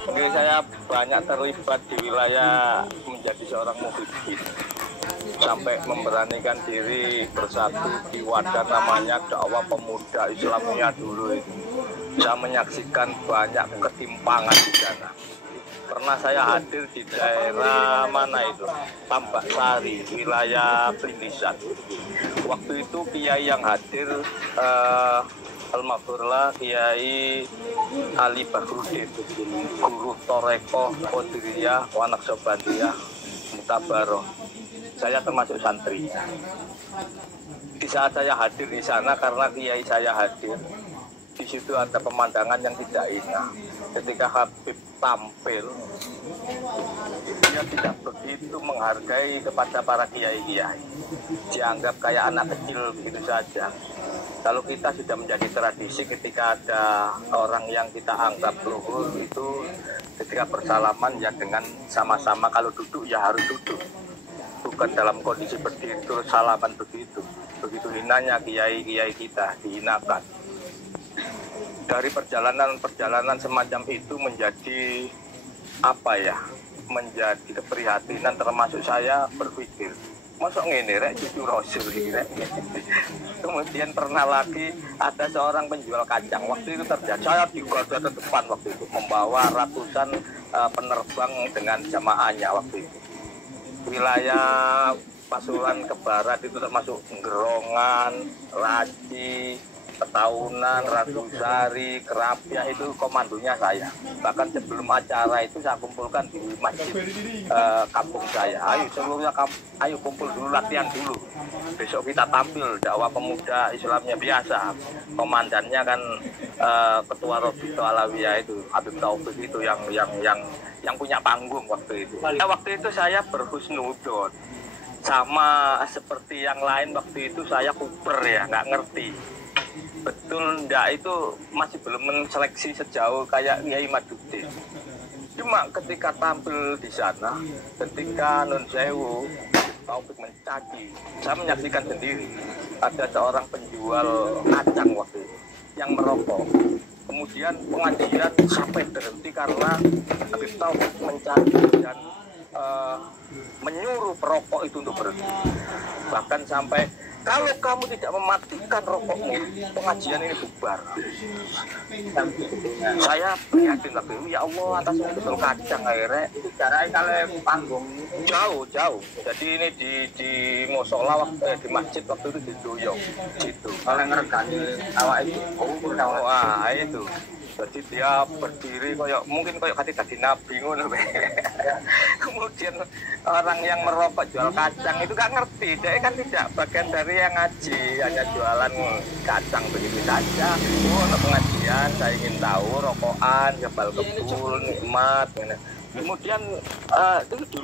Oke, saya banyak terlibat di wilayah menjadi seorang muhibin sampai memberanikan diri bersatu di wadah namanya dakwah pemuda Islamia dulu itu. Saya menyaksikan banyak ketimpangan di sana. Pernah saya hadir di daerah mana itu, Tambak Sari, wilayah Blindisan. Waktu itu kiai yang hadir Almarhumlah Kiai Ali Bahrudin, guru Toreko Qadiriyah Wanak Sobandiyah Mutabaroh. Saya termasuk santri. Di saat saya hadir di sana karena kiai saya hadir, di situ ada pemandangan yang tidak indah. Ketika Habib tampil, dia tidak begitu menghargai kepada para kiai-kiai. Dianggap kayak anak kecil begitu saja. Kalau kita sudah menjadi tradisi ketika ada orang yang kita anggap luhur itu ketika bersalaman ya dengan sama-sama, kalau duduk ya harus duduk. Bukan dalam kondisi berdiri terus salaman begitu. Begitu hinanya kiai-kiai kita dihinakan. Dari perjalanan semacam itu menjadi apa ya? Menjadi keprihatinan, termasuk saya berpikir, masuk ngene rek cucu Rasul iki rek. Kemudian pernah lagi ada seorang penjual kacang. Waktu itu terjadi saya di garda terdepan waktu itu membawa ratusan penerbang dengan jamaahnya waktu itu. Wilayah Pasuruan ke barat itu termasuk Gerongan, Raci, Petaunan, Ragusari, Kerapia, itu komandonya saya. Bahkan sebelum acara itu saya kumpulkan di masjid kampung saya. Ayo seluruhnya ayo kumpul dulu, latihan dulu. Besok kita tampil dakwah pemuda Islamnya biasa. Komandannya kan Ketua Robito Alawiyah itu, Habib Taufik itu yang punya panggung waktu itu. Waktu itu saya berhusnudon. Sama seperti yang lain waktu itu saya kuper ya, nggak ngerti. Betul enggak itu masih belum menseleksi sejauh kayak Kiai Maduddin. Cuma ketika tampil di sana, ketika Nun Sewu Taufik mencaci, saya menyaksikan sendiri ada seorang penjual kacang waktu itu yang merokok. Kemudian pengajian sampai berhenti karena Habib Taufik mencaci dan menyuruh perokok itu untuk berhenti. Bahkan sampai, kalau kamu tidak mematikan rokokmu, pengajian ini bubar. Saya prihatin waktu itu, ya Allah atas betul kacang akhirnya. Itu caranya kalau panggung Jauh. Jadi ini di musola waktu di masjid waktu itu di Doyong gitu. kalau ngerekani awak itu, Wah itu. Jadi dia berdiri mungkin kayak tadi nabi ngono. Kemudian orang yang merokok jual kacang itu gak ngerti, dia kan tidak bagian dari yang ngaji, hanya jualan kacang begitu saja. Untuk pengajian saya ingin tahu rokokan, jabal kebul, nikmat. Kemudian itu di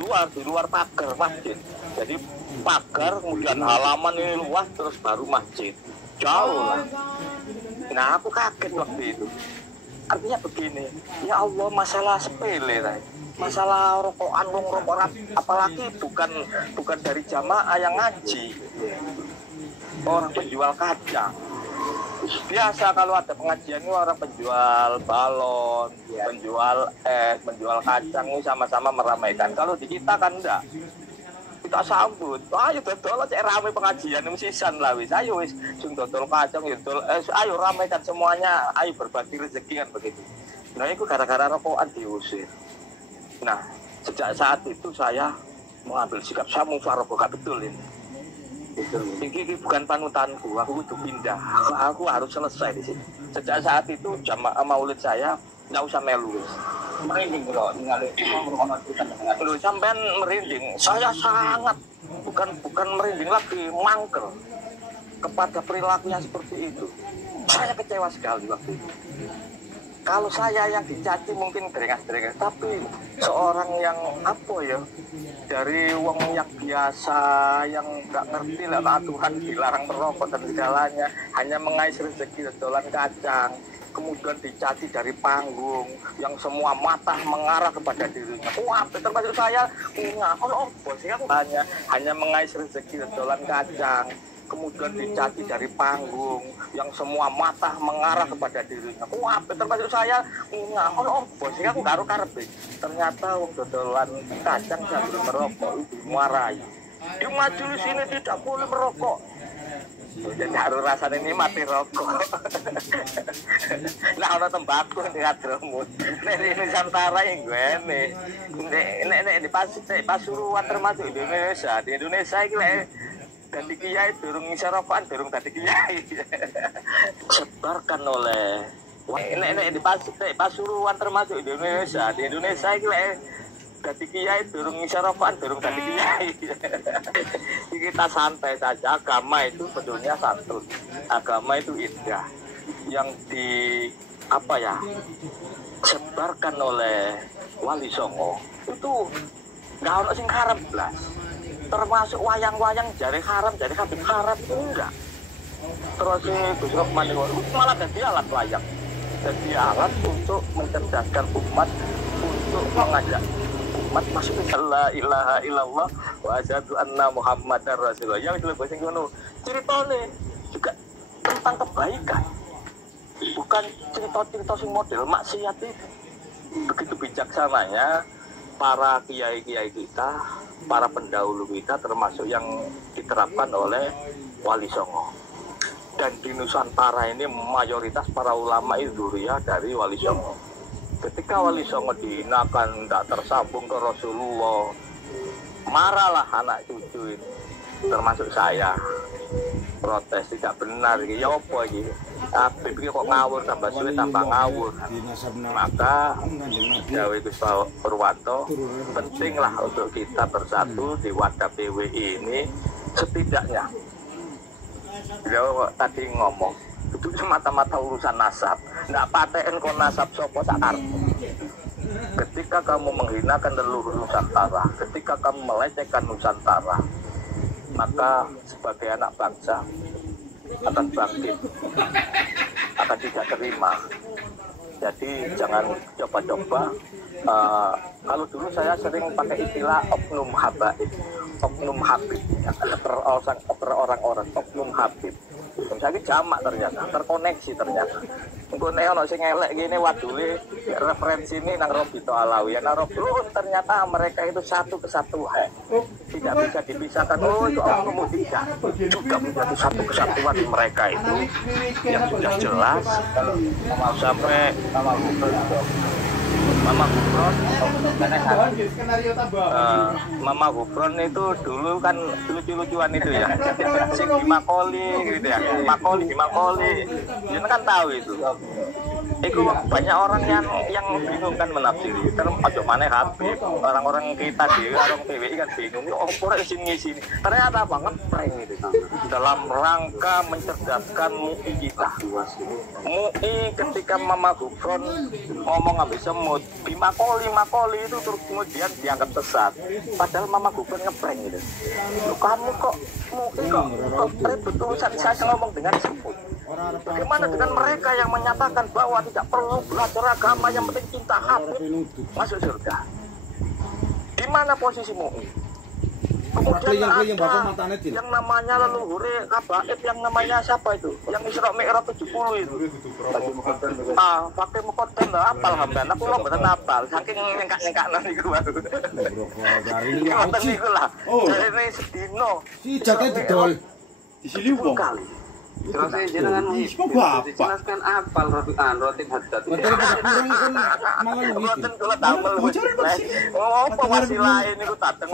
luar pagar masjid. Jadi pagar, kemudian halaman ini luas, terus baru masjid. Jauh lah. Nah aku kaget waktu itu. Artinya begini, ya Allah masalah sepele lah. Masalah rokokan rokok apalagi bukan dari jamaah yang ngaji. Orang penjual kacang. Biasa kalau ada pengajian ini orang penjual balon, penjual es, penjual kacang ini sama-sama meramaikan. Kalau di kita kan enggak. Kita sambut, ayo dodol cek rame pengajian sisan lah wis, ayo wis sing dodol kacang dodol ayo ramaikan semuanya, ayo berbagi rezeki kan begitu. Nah itu gara-gara rokokan diusir. Nah sejak saat itu saya mengambil sikap, saya mufarokoh, gak betul ini. Ini bukan panutanku, aku itu pindah, aku harus selesai di sini. Sejak saat itu jamaah maulid saya nggak usah melu. merinding loh, Sampean merinding, saya sangat bukan merinding lagi, mangkel kepada perilakunya seperti itu. Saya kecewa sekali waktu itu. Kalau saya yang dicaci mungkin deringas-deringas, tapi seorang yang apa ya, dari wong yang biasa, yang nggak ngerti lah aturan, dilarang merokok dan segalanya, hanya mengais rezeki dodolan kacang, kemudian dicaci dari panggung, yang semua mata mengarah kepada dirinya. Wah, termasuk saya punya, bos yang hanya mengais rezeki dodolan kacang. kemudian dicaci dari panggung, yang semua mata mengarah kepada dirinya. Wah, termasuk saya, bosnya aku karo karepe. Ternyata wong dodolan kacang sambil merokok itu marahi. Dia maju di sini tidak boleh merokok. Jadi harus rasanya ini mati rokok. Nah, ada tembakau di Hadramut. Ini Nusantara yang gue nih. Ini di Pasuruan termasuk Indonesia. Di Indonesia ini ganti kiai durung ngisarapan, durung ganti kiai. Sebarkan oleh ini di Pasuruan termasuk Indonesia. Di Indonesia ini ganti kiai durung ngisarapan, durung ganti kiai. Kita santai saja. Agama itu sebetulnya satu. Agama itu indah. Yang sebarkan oleh Wali Songo itu nggak ono sing haram blas. Termasuk wayang-wayang jari haram, jari habib haram itu enggak. Terus Gus Rahman malah jadi alat wayang, jadi alat untuk mencerdaskan umat, untuk mengajak umat masuk la ilaha illallah wa asyhadu anna muhammadar rasulullah. Ya itu bahasa ngono. Ceritane juga tentang kebaikan. Bukan cerita-cerita sing model maksiat itu. Begitu bijaksananya para kiai-kiai kita, para pendahulu kita, termasuk yang diterapkan oleh Wali Songo. Dan di Nusantara ini mayoritas para ulama itu dzurriyyah dari Wali Songo. Ketika Wali Songo dihinakan, tidak tersambung ke Rasulullah, marahlah anak cucu ini, termasuk saya. Protes, tidak benar, ya apa ini? Habib ini kok ngawur, tambah sulit, tambah ngawur. Maka Dawe Gus Purwanto, pentinglah untuk kita bersatu di wadah PWI ini. Setidaknya beliau tadi ngomong itu semata-mata urusan nasab, nggak paten kon nasab sopo sakar. Ketika kamu menghinakan leluhur Nusantara, ketika kamu melecehkan Nusantara, maka sebagai anak bangsa akan bangkit, akan tidak terima. Jadi jangan coba-coba. Kalau dulu saya sering pakai istilah oknum habaib, oknum habib, orang-orang oknum habib. Misalnya jamak ternyata, terkoneksi ternyata. Mungkin ono sing elek gini wadule referensi ini nang Robito Alawi. Nang Robito ternyata mereka itu satu kesatuan. Tidak bisa dipisahkan. Oh itu oknum tidak. Juga menjadi satu kesatuan mereka itu yang sudah jelas. Sampai Mama Gufron itu dulu kan lucu-lucuan itu ya, sing di Makoli gitu ya, Makoli, jangan kan tahu itu. Itu banyak orang yang bingung kan menafsiri. Termasuk mana Habib, orang-orang kita di orang PWI kan bingung. Oh, pura ngisi. Ternyata apa ngeprank itu dalam rangka mencerdaskan MUI kita. MUI ketika Mama Gufron ngomong habis semut di Makoli itu terus kemudian dianggap sesat. Padahal Mama Gufron ngeprank itu. Kamu kok MUI kok ribut urusan saya ngomong dengan semut. Bagaimana dengan mereka yang menyatakan bahwa tidak perlu belajar agama, yang penting cinta Habib masuk surga? Di mana posisi MUI? Kemudian ada yang namanya leluhur Kabaib, yang namanya siapa itu? Yang Isra Mi'raj 70 itu. Pakai mukodam lah, apal hamdan. Aku lo betul apal, saking nyengkak nanti gue. Ngoten niku lah. Jarene sedino. Si jatah didol. Di sini wong. Terus jenengan jelaskan apal rotin hadat. Kurang kan malah Boten kula damel. Oh, wasilah ini ku dateng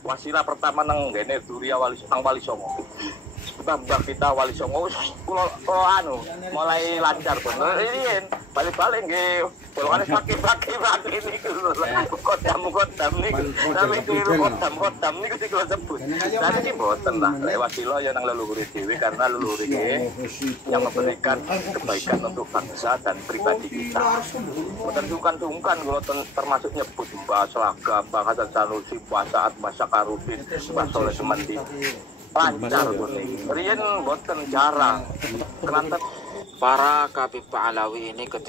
wasilah pertama nang ngene Dzurriyyah Wali Songo. Tambah kita Wali Songo kula mulai lancar bener. Ini balik-balik nggih. Golongan pakai ini kodam niku. Tapi kodam niku sing kula sebut. Tapi iki mboten lah. Wasilah ya nang leluhur dhewe karena leluhur iki yang memberikan kebaikan untuk bangsa dan pribadi kita. Mboten sungkan-sungkan kula termasuk nyebut Mbah Slaga, Mbah Hasan Sanusi, Mbah Saad, Mbah Sakarudin, Mbah Soleh Sementi. Lancar kuning. Riyen mboten jarang. Kenapa para Habib Alawi ini ketika